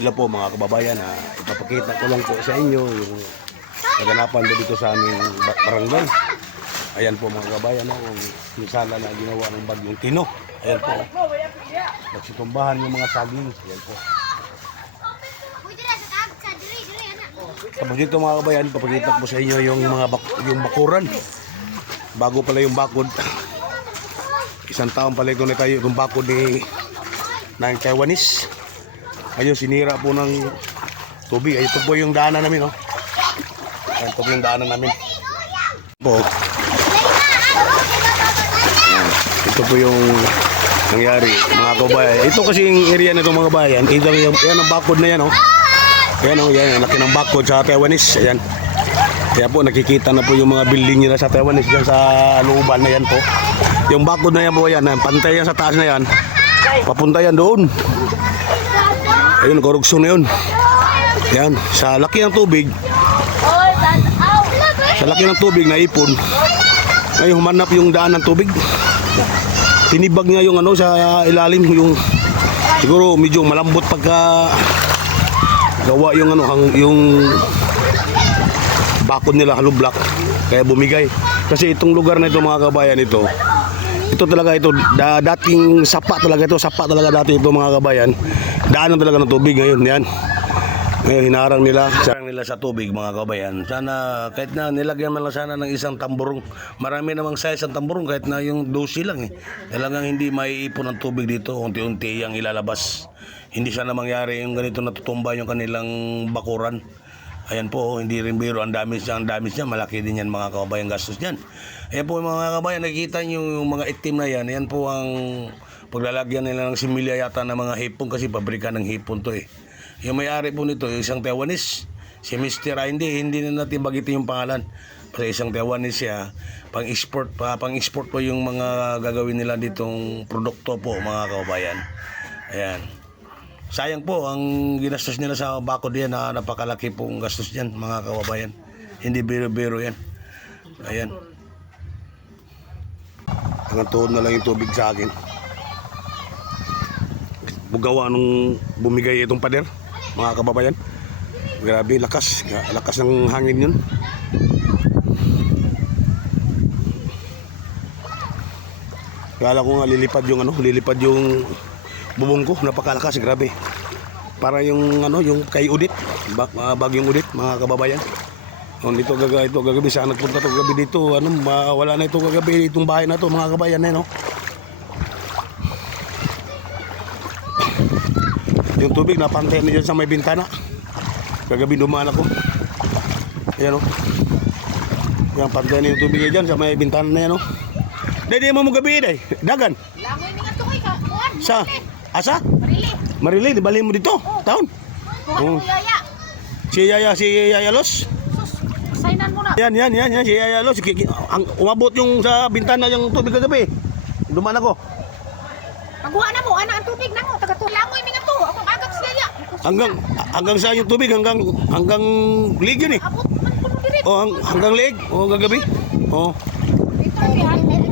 Hello po mga kababayan, ipapakita ko lang po sa inyo yung kaganapan dito sa aming barangay. Ayan po mga kababayan, yung pinsala na ginawa ng bagyong Tino. Ayan po, nagsitumbahan yung mga saging. Ayan po. Tapos dito mga kababayan, ipapakita ko sa inyo yung mga yung bakuran. Bago pala yung bakod. Isang taon pala ito na tayo yung bakod ng Taiwanese. Ayun, sinira po ng tubig. Ay, ito po yung daanan namin, oh. Ayan, ito po yung daanan namin. Po. Ayan, ito po yung nangyari, mga kabayan. Ito kasi yung area na ito, mga kabayan. Yan ang bakod na yan, oh. Ayan, oh, yan. Laki ng bakod sa Taiwanese. Ayan. Kaya po, nakikita na po yung mga building nila sa Taiwanese dyan sa looban na yan po. Yung bakod na yan po, yan. Pantay yan sa taas na yan. Papunta yan doon. Ayun, korugso na yun. Yan, sa laki ng tubig. Sa laki ng tubig na ipon. Ngayon, humanap yung daan ng tubig. Tinibag niya yung ano sa ilalim. Yung, siguro medyo malambot pagka gawa yung ano, yung bakod nila, hollow block. Kaya bumigay. Kasi itong lugar na ito, mga kabayan, ito talaga ito, dating sapa talaga dati ito, mga kabayan. Daanan talaga ng tubig ngayon, yan. Ngayon, hinarang nila sa tubig, mga kabayan. Sana, kahit na nilagyan man lang sana ng isang tamburong. Marami namang size ang tamburong, kahit na yung 12 lang eh. Talagang hindi maiipon ng tubig dito, unti-unti ang ilalabas. Hindi sana mangyari yung ganito natutumba yung kanilang bakuran. Ayan po, hindi rin biro, ang damage niya, malaki din yan, mga kabayan, gastos niyan. Ayan po mga kabayan, nakikita nyo yung mga itim na yan, yan po ang paglalagyan nila ng similya yata ng mga hipon, kasi pabrika ng hipon to eh. Yung may-ari po nito, yung isang Taiwanese, si Mr. hindi na natin bagitin yung pangalan. Kasi isang Taiwanese siya, pang-export po yung mga gagawin nila ditong produkto po, mga kabayan. Ayan. Sayang po ang ginastos nila sa bakod yan, na napakalaki pong gastos niyan, mga kababayan. Hindi biro-biro yan. Ayan. Hanggang tuhod na lang yung tubig sa akin. Bugawa nung bumigay itong pader, mga kababayan. Grabe, lakas ng hangin yun. Kala ko nga lilipad yung bubong ko, napakalakas, grabe. Para yung ano, yung kay Udit, bagyong Udit, mga kababayan. Dito gagabi sana nagpunta to gabi dito, wala na ito gagabi itong bahay na to, mga kababayan, no. Yung tubig napantay na dyan sa may bintana. Kagabi dumaan ako. Ayan, oh. Yan, pantay na yung tubig dyan sa may bintana na yan, oh. Dahil mo gabi, dahil dagan. Langoy nga to kay kuan. Sa asa? Marili. Marili, bali mo dito. Taon. Kuha ko Yaya. Si Yaya Los. Sus, signan mo na. Yan, si Yaya Los. Umabot yung sa bintana yung tubig kagabi. Dumaan ako. Pagkuha na mo, ana ang tubig na mo. Taga to. Langoy nga to. Ako agad si Yaya. Hanggang saan yung tubig? Hanggang lig yun eh. Abot man kuno diri. Oh, hanggang lig. Oh, kagabi. Oh. Ito ay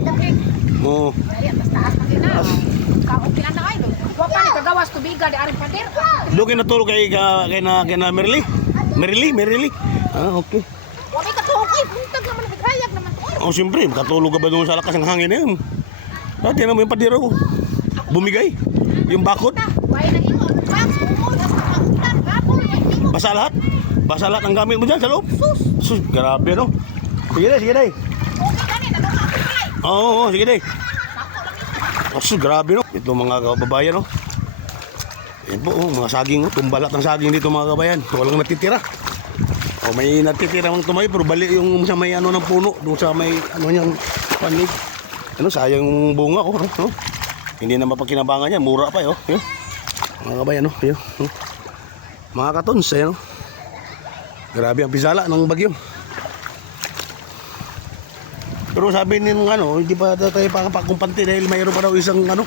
tubig. Oh. Ay, basta taas pa kina. Kaon pila na ay. Wa pa ni kagawas tubiga di aring pader. Doon kayo natulog kay na Merily. Ah, okay. Wa may katuog ay buntag naman nagrayag naman. Oh, siyempre, katulog ka ba doon sa lakas ng hangin na yun? Dati na mo yung padira ko. Bumigay. Yung bakod. Way na imo. Box mo das mautan gapon. Basa lahat ang gamit mo dyan sa loob. Sus, grabe, no? Sige deh. Okay kani na mga kulay. Oo, sige deh. Sako lang ito. Sus, grabe, no? Ito mga kababayan, no? Yan po, mga saging, no? Tumbalat ng saging dito, mga kababayan. Walang natitira. O, may natitira mang tumayo, pero bali yung sa may ano ng puno, doon sa may ano niyang panig. Ano, sayang yung bunga, oh, no? Hindi na mapakinabangan yan, mura pa, oh. Yun. Mga kababayan, no? Yun, no? Mga katons, ayan, no? Grabe ang pisala ng bagyo. Pero sabi nung ano, hindi pa tayo pakapakumpante dahil mayroon pa daw isang ano,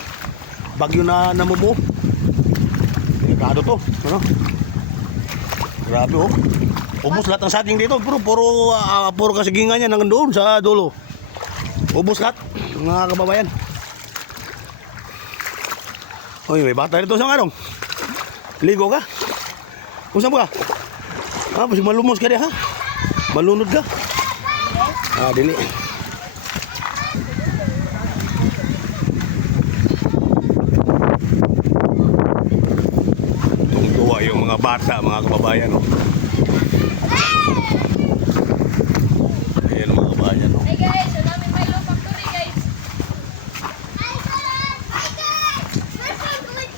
bagyo na namumuo. Delikado to, ano? Grabe, oh. Ubos lahat ng saging dito, pero puro kasigingan yan nandoon sa dulo. Ubos lahat, mga kababayan. Oy, may bata dito sa anong. Ligo ka? Kung saan ka? Basta malumos ka di ha? Malunod ka? Dili. Tungtuwa yung mga bata, mga kababayan, no? Ayan mga kababayan, no? Hey guys, ang namin Milo Factory guys.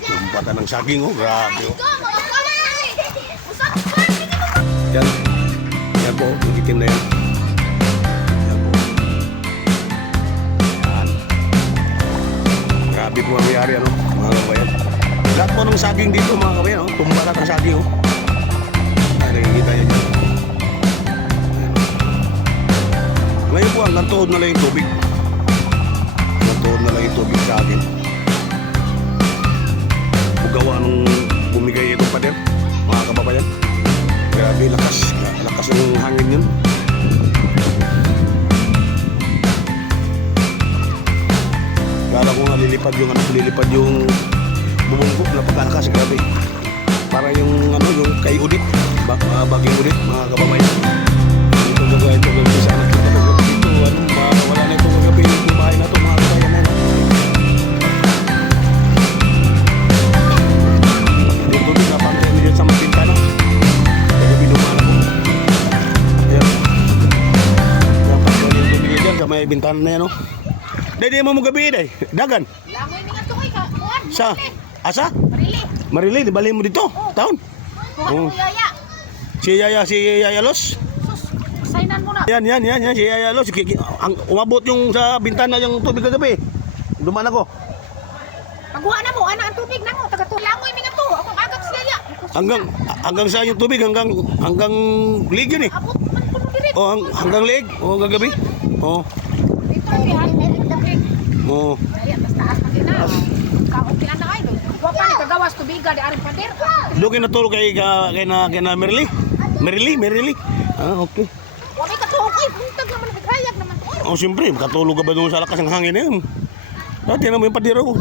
Yung bata ng saging, oh, grabe, oh. Yan. Yan po, yung itim na yan. Yan po. Yan. Grabe po ang mayari, ano, mga kabayan. Lahat po ng saging dito, mga kabayan, oh. Tumba lahat ng saging, oh. Ay, nakikita nyo dyan. Ayan. Ngayon po, hanggang tuhod na lang yung tubig. Hanggang tuhod na lang yung tubig sa akin. Bugawa nung bumigay itong pader, mga kababayan. Grabe, lakas ng hangin yun. Kala ko nga lilipad yung bubong ko, napakalakas, grabe. Para yung yung kay Udit, baging Udit, mga kababayan. Ito gabi sana dito, wala na itong gabi yung bahay na ito, mga kababayan na. Dito napantay nila sa mga pintana. Sa may bintana na yan, oh. Dahil mo gabi, dahil. Dagan. Langoy ni nga to kay ka. Kuan. Sa? Asa? Marili. Marili, di bali mo dito. Taon. Kuan mo yaya. Si Yaya Los. Sus, signan mo na. Yan, si Yaya Los. Umabot yung sa bintana yung tubig kagabi. Dumaan ako. Pagkuha na mo, ana ang tubig na mo. Langoy ni nga to. Ako agad si yaya. Hanggang sa yung tubig, hanggang lig yun, eh. Abot man kuno diri. Oh, hanggang lig. Oh, kagabi. Oh. Dito ay tubig. Oh. Ay, tas taas pa din na. Kaon pila na kayo. Wa pa ni kagawas tubiga di aring pader. Doon kayo natulog kay na Merly? Merly? Okay. Wa may katuog ay buntag naman naghayag naman to. Oh, siyempre, katulog ka ba doon sa lakas ng hangin na yun? Tiyan mo yung padiro ko.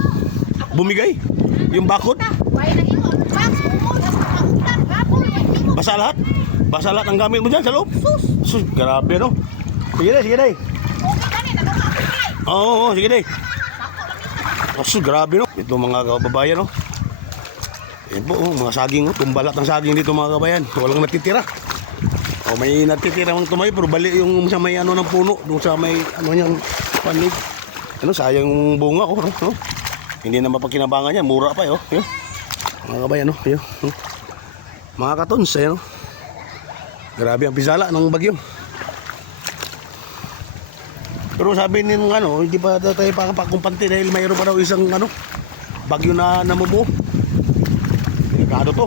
Bumigay. Yung bakod. Way na imo. Box mo as maulan. Hapon ay imo. Basa lahat ang gamit mo dyan sa loob. Sus, grabe, no? Sige dai. Okay kani na ako kulay. Oo, sige dai. Sako lang ito. Sus, grabe, no? Ito mga kababayan, no? Yan po, mga saging, no? Tumbalat ng saging dito, mga kababayan. Walang natitira. May natitira mang tumayo, pero bali yung sa may ng puno, doon sa may niyang panig. Sayang yung bunga, oh, no? Hindi na mapagkinabangan yan, mura pa, oh. Yun. Mga kabayan, no? Yun. Mga katons, no? Grabe ang pisala ng bagyo. Pero sabi nung hindi pa tayo pakumpante dahil mayroon pa daw isang bagyo na namumuo. Delikado to,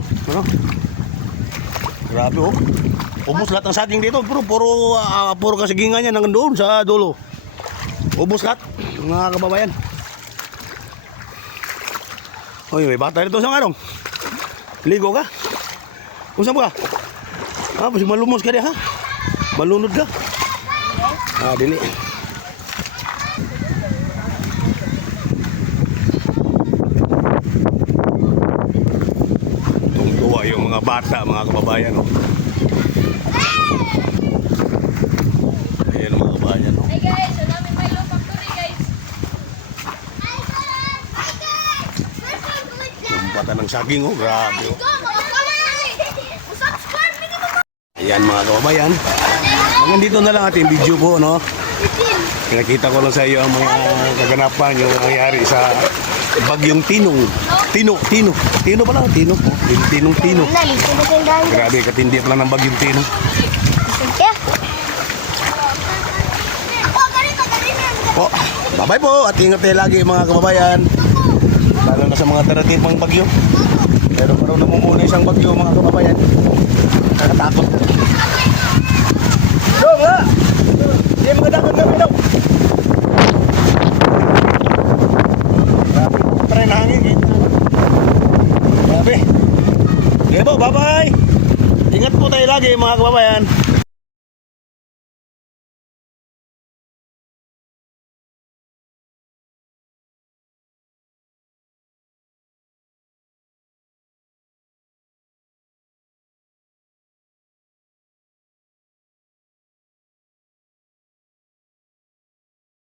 Grabe, oh. Ubos lahat ng saging dito, puro kasigingan yan nandoon sa dulo. Ubos lahat, mga kababayan. Oy, may bata dito sa ligo ka? Kung saan ka? Basta malumos ka di ha? Malunod ka? Dili. Tungtuwa yung mga bata, mga kababayan, no? Ayan mga kababayan, no? Hey guys, ang namin Milo Factory guys. Yung bata ng saging, oh, grabe, oh. Ayan mga kababayan. Hanggang dito na lang ating video po, no? Nakita ko lang sa iyo ang mga kaganapan yung nangyari sa Bagyong Tinong. Tino pala, Tino. Tinong. Grabe, katindi pala ng Bagyong Tinong. Po, bye-bye po at ingat tayo lagi mga kababayan. Lalo na sa mga darating pang bagyo. Pero parang namumuna isang bagyo mga kababayan. Nakatakot. Dong ha! Hindi mga dapat kami daw. Grabe, try na hangin eh. Grabe. Okay po, bye-bye. Ingat po tayo lagi mga kababayan.